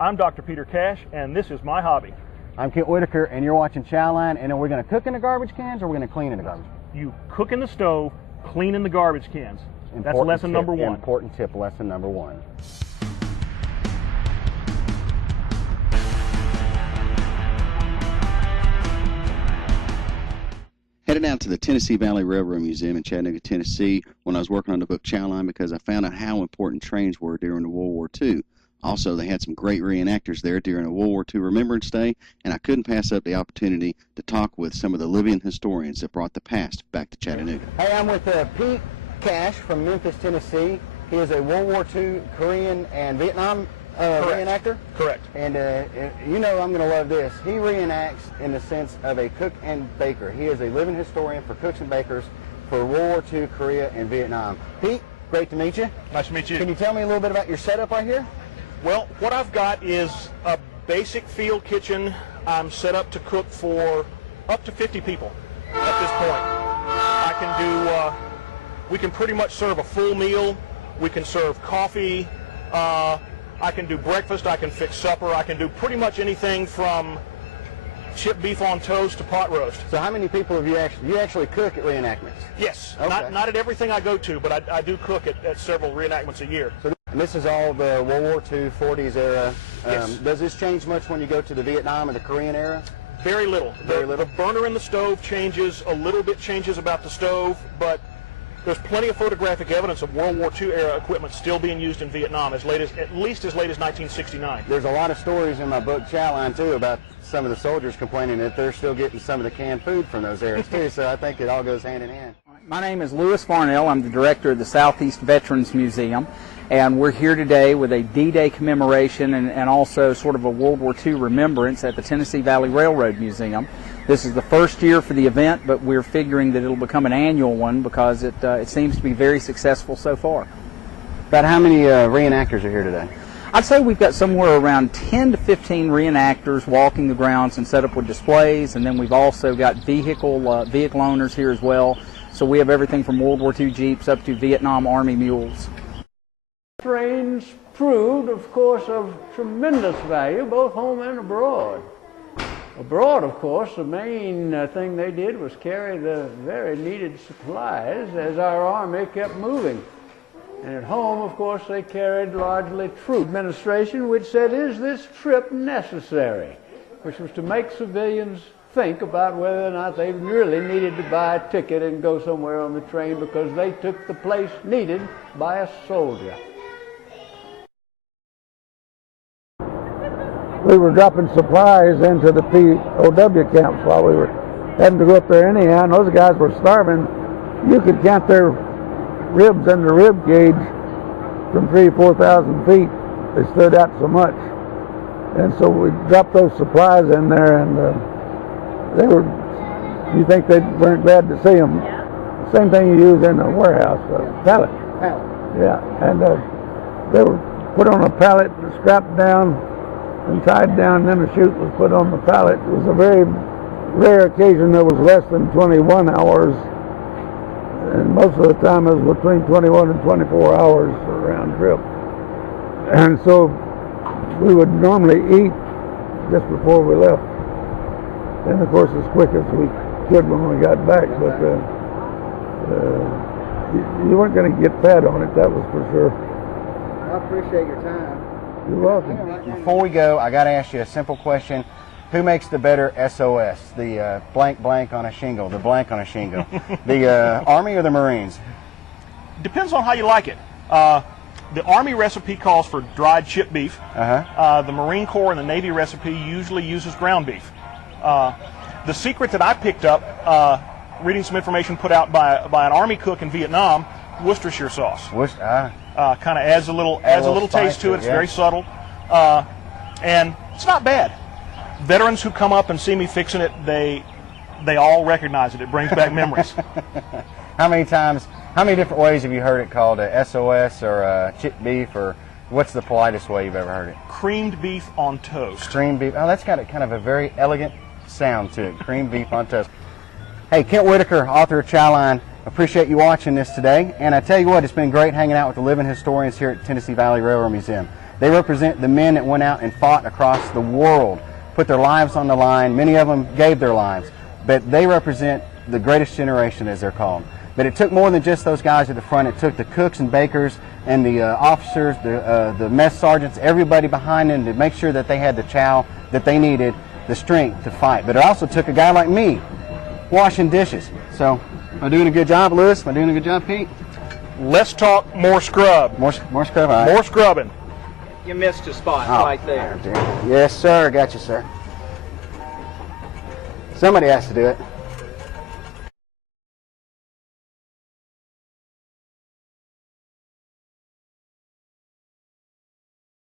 I'm Dr. Peter Cash, and this is my hobby. I'm Kent Whitaker, and you're watching Chow Line. And are we going to cook in the garbage cans, or are we going to clean in the garbage? You cook in the stove, clean in the garbage cans. That's lesson number one. Important tip, lesson number one. Headed out to the Tennessee Valley Railroad Museum in Chattanooga, Tennessee when I was working on the book Chow Line, because I found out how important trains were during the World War II. Also, they had some great reenactors there during the World War II Remembrance Day, and I couldn't pass up the opportunity to talk with some of the living historians that brought the past back to Chattanooga. Hey, I'm with Pete Cash from Memphis, Tennessee. He is a World War II Korean and Vietnam reenactor? Correct. And you know I'm going to love this. He reenacts in the sense of a cook and baker. He is a living historian for cooks and bakers for World War II, Korea, and Vietnam. Pete, great to meet you. Nice to meet you. Can you tell me a little bit about your setup right here? Well, what I've got is a basic field kitchen. I'm set up to cook for up to 50 people at this point. I can do, we can pretty much serve a full meal. We can serve coffee. I can do breakfast. I can fix supper. I can do pretty much anything from chipped beef on toast to pot roast. So how many people have you actually cook at reenactments? Yes. Okay. Not at everything I go to, but I do cook at several reenactments a year. So this is all the World War II, 40s era. Yes. Does this change much when you go to the Vietnam or the Korean era? Very little. Very little. The burner in the stove changes, a little bit changes about the stove, but there's plenty of photographic evidence of World War II era equipment still being used in Vietnam at least as late as 1969. There's a lot of stories in my book Chow Line too about some of the soldiers complaining that they're still getting some of the canned food from those eras too, so I think it all goes hand in hand. My name is Louis Farnell. I'm the director of the Southeast Veterans Museum, and we're here today with a D-Day commemoration and also sort of a World War II remembrance at the Tennessee Valley Railroad Museum. This is the first year for the event, but we're figuring that it'll become an annual one because it seems to be very successful so far. About how many reenactors are here today? I'd say we've got somewhere around 10 to 15 reenactors walking the grounds and set up with displays, and then we've also got vehicle owners here as well. So we have everything from World War II Jeeps up to Vietnam Army mules. Trains proved, of course, of tremendous value, both home and abroad. Abroad, of course, the main thing they did was carry the very needed supplies as our army kept moving. And at home, of course, they carried largely troops. Administration which said, is this trip necessary? Which was to make civilians think about whether or not they really needed to buy a ticket and go somewhere on the train because they took the place needed by a soldier. We were dropping supplies into the POW camps while we were having to go up there anyhow, and those guys were starving. You could count their ribs in the rib cage from 3,000 or 4,000 feet. They stood out so much. And so we dropped those supplies in there, and they were, you think they weren't glad to see them. Yeah. Same thing you use in a warehouse, pallet. Yeah, and they were put on a pallet, strapped down, and tied down, and then the chute was put on the pallet. It was a very rare occasion there was less than 21 hours, and most of the time it was between 21 and 24 hours round trip. And so we would normally eat just before we left. And of course as quick as we could when we got back, but you weren't going to get fat on it, that was for sure. I appreciate your time. You're welcome. Before we go, I got to ask you a simple question. Who makes the better SOS? The blank blank on a shingle, the blank on a shingle? The Army or the Marines? Depends on how you like it. The Army recipe calls for dried chipped beef. The Marine Corps and the Navy recipe usually uses ground beef. The secret that I picked up reading some information put out by an Army cook in Vietnam, Worcestershire sauce. Kind of adds a little taste to it. It's very subtle, and it's not bad. Veterans who come up and see me fixing it, they all recognize it. It brings back memories. How many different ways have you heard it called? SOS or chipped beef, or what's the politest way you've ever heard it? Creamed beef on toast. Creamed beef. Oh, that's got a kind of a very elegant sound to it. Creamed beef on toast. Hey, Kent Whitaker, author of Chow Line. Appreciate you watching this today. And I tell you what, it's been great hanging out with the living historians here at Tennessee Valley Railroad Museum. They represent the men that went out and fought across the world, put their lives on the line. Many of them gave their lives, but they represent the greatest generation, as they're called. But it took more than just those guys at the front. It took the cooks and bakers and the officers, the mess sergeants, everybody behind them to make sure that they had the chow that they needed, the strength to fight. But it also took a guy like me washing dishes. So, am I doing a good job, Lewis? Am I doing a good job, Pete? Let's talk more scrub. More scrub, all right. More scrubbing. You missed a spot right there. Yes, sir. Got you, sir. Somebody has to do it.